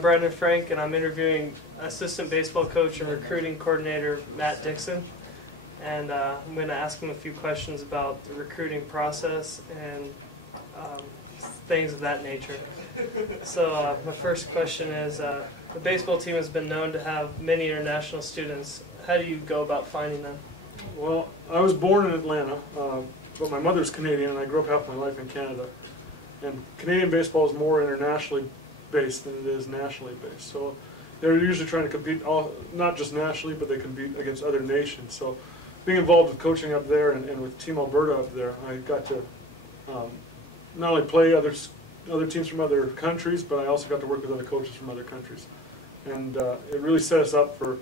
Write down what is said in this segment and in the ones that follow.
I'm Brandon Frank, and I'm interviewing assistant baseball coach and recruiting coordinator Matt Dixon. And I'm going to ask him a few questions about the recruiting process and things of that nature. So my first question is, the baseball team has been known to have many international students. How do you go about finding them? Well, I was born in Atlanta, but my mother's Canadian, and I grew up half my life in Canada. And Canadian baseball is more internationally based than it is nationally based. So they're usually trying to compete, not just nationally, but they compete against other nations. So being involved with coaching up there and with Team Alberta up there, I got to not only play other teams from other countries, but I also got to work with other coaches from other countries. And it really set us up for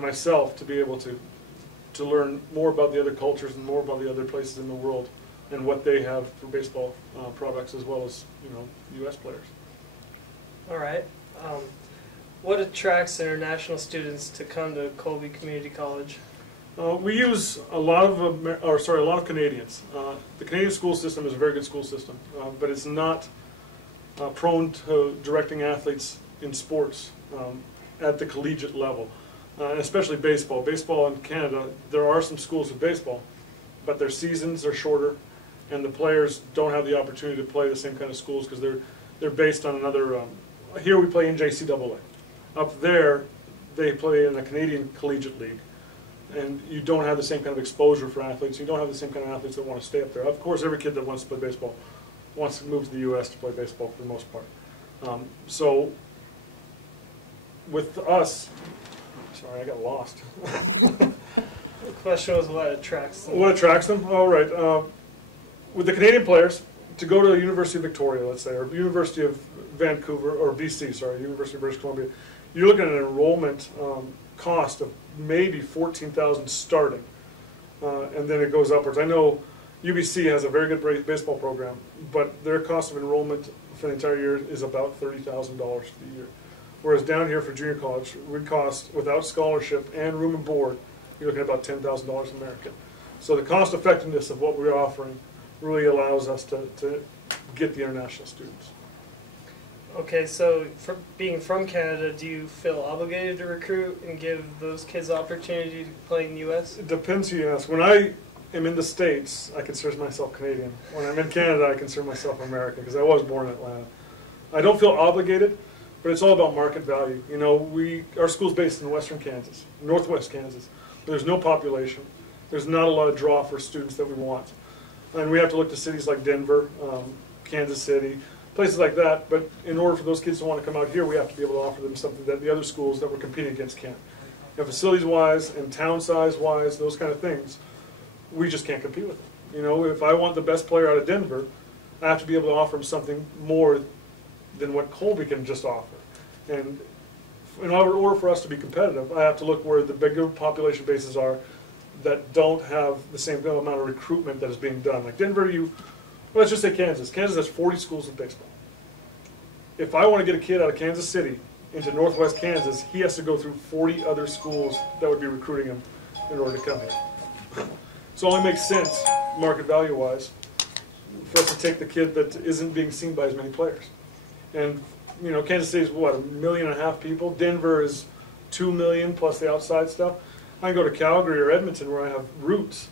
myself to be able to learn more about the other cultures and more about the other places in the world and what they have for baseball products, as well as, you know, U.S. players. All right. What attracts international students to come to Colby Community College? We use a lot of Canadians. The Canadian school system is a very good school system, but it's not prone to directing athletes in sports at the collegiate level, especially baseball. Baseball in Canada, there are some schools of baseball, but their seasons are shorter, and the players don't have the opportunity to play the same kind of schools because they're based on another. Here we play in JCAA. Up there, they play in the Canadian Collegiate League. And you don't have the same kind of exposure for athletes. You don't have the same kind of athletes that want to stay up there. Of course, every kid that wants to play baseball wants to move to the U.S. to play baseball for the most part. So with us, sorry, I got lost. The question was what attracts them. What attracts them? All right. With the Canadian players, to go to the University of Victoria, let's say, or University of Vancouver, or BC, sorry, University of British Columbia, you're looking at an enrollment cost of maybe $14,000 starting, and then it goes upwards. I know UBC has a very good baseball program, but their cost of enrollment for the entire year is about $30,000 for the year. Whereas down here for junior college, would cost, without scholarship and room and board, you're looking at about $10,000 American. So the cost effectiveness of what we're offering really allows us to get the international students. Okay, so being from Canada, do you feel obligated to recruit and give those kids the opportunity to play in the U.S.? It depends who you ask. When I am in the States, I consider myself Canadian. When I'm in Canada, I consider myself American because I was born in Atlanta. I don't feel obligated, but it's all about market value. You know, our school's based in western Kansas, northwest Kansas. There's no population. There's not a lot of draw for students that we want. And we have to look to cities like Denver, Kansas City, places like that, but in order for those kids to want to come out here, we have to be able to offer them something that the other schools that we're competing against can't. And facilities-wise and town size-wise, those kind of things, we just can't compete with them. You know, if I want the best player out of Denver, I have to be able to offer them something more than what Colby can just offer. And in order for us to be competitive, I have to look where the bigger population bases are that don't have the same amount of recruitment that is being done. Like Denver, let's just say Kansas. Kansas has 40 schools of baseball. If I want to get a kid out of Kansas City into northwest Kansas, he has to go through 40 other schools that would be recruiting him in order to come here. So it only makes sense, market value-wise, for us to take the kid that isn't being seen by as many players. And, you know, Kansas City is, what, 1.5 million people? Denver is 2 million plus the outside stuff. I can go to Calgary or Edmonton where I have roots.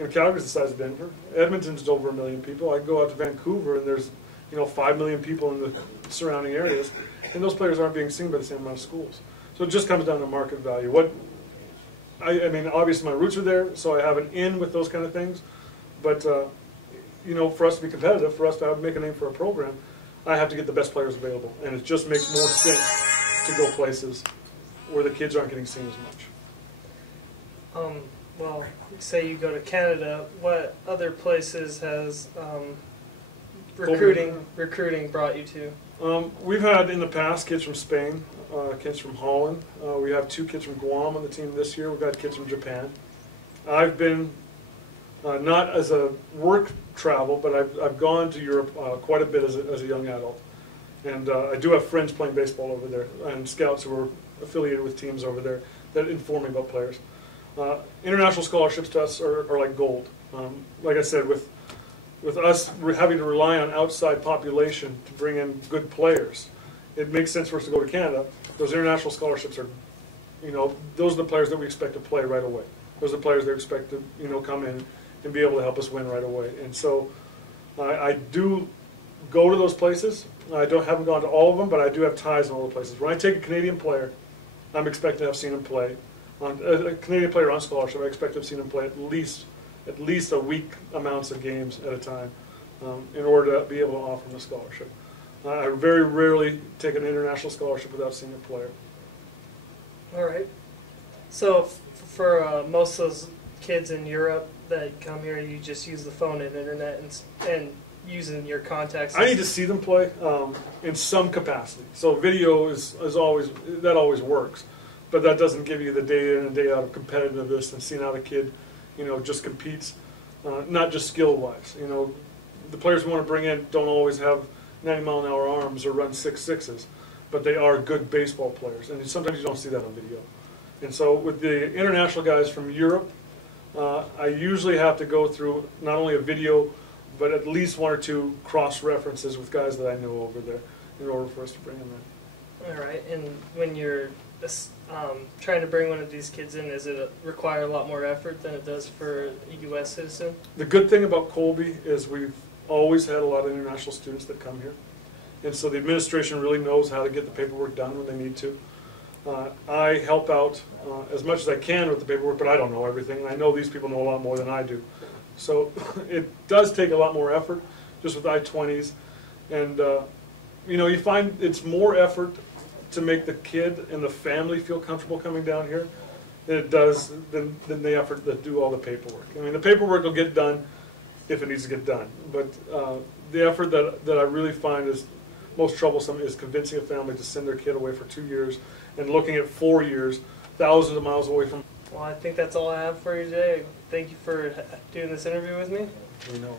And Calgary's the size of Denver. Edmonton's over 1 million people. I can go out to Vancouver and there's, you know, 5 million people in the surrounding areas, and those players aren't being seen by the same amount of schools. So it just comes down to market value. I mean, obviously my roots are there, so I have an in with those kind of things. But you know, for us to be competitive, for us to make a name for a program, I have to get the best players available, and it just makes more sense to go places where the kids aren't getting seen as much. Well, say you go to Canada, what other places has recruiting brought you to? We've had in the past kids from Spain, kids from Holland. We have 2 kids from Guam on the team this year. We've got kids from Japan. I've been, not as a work travel, but I've gone to Europe quite a bit as a young adult. And I do have friends playing baseball over there and scouts who are affiliated with teams over there that inform me about players. International scholarships to us are like gold. Like I said, with us having to rely on outside population to bring in good players, it makes sense for us to go to Canada. Those international scholarships are, those are the players that we expect to play right away. Those are the players that we expect to, come in and be able to help us win right away. And so I do go to those places. Haven't gone to all of them, but I do have ties in all the places. When I take a Canadian player, I'm expecting to have seen him play. A Canadian player on scholarship, I expect to have seen him play at least a week amounts of games at a time in order to be able to offer him a scholarship. I very rarely take an international scholarship without seeing a player. All right. So for most of those kids in Europe that come here, you just use the phone and internet and using your contacts. I need to see them play in some capacity. So video is always works, but that doesn't give you the day in and day out of competitiveness and seeing how the kid, just competes, not just skill wise. The players we want to bring in don't always have 90-mile-an-hour arms or run 6.6s, but they are good baseball players, and sometimes you don't see that on video. And so with the international guys from Europe, I usually have to go through not only a video, but at least one or two cross-references with guys that I know over there in order for us to bring them in. All right, and when you're trying to bring one of these kids in, does it require a lot more effort than it does for a U.S. citizen? The good thing about Colby is we've always had a lot of international students that come here. And so the administration really knows how to get the paperwork done when they need to. I help out as much as I can with the paperwork, but I don't know everything. And I know these people know a lot more than I do. So it does take a lot more effort just with I-20s. And, you find it's more effort to make the kid and the family feel comfortable coming down here than it does than the effort to do all the paperwork. I mean, the paperwork will get done if it needs to get done. But the effort that I really find is most troublesome is convincing a family to send their kid away for 2 years and looking at 4 years, thousands of miles away from. Well, I think that's all I have for you today. Thank you for doing this interview with me. We know.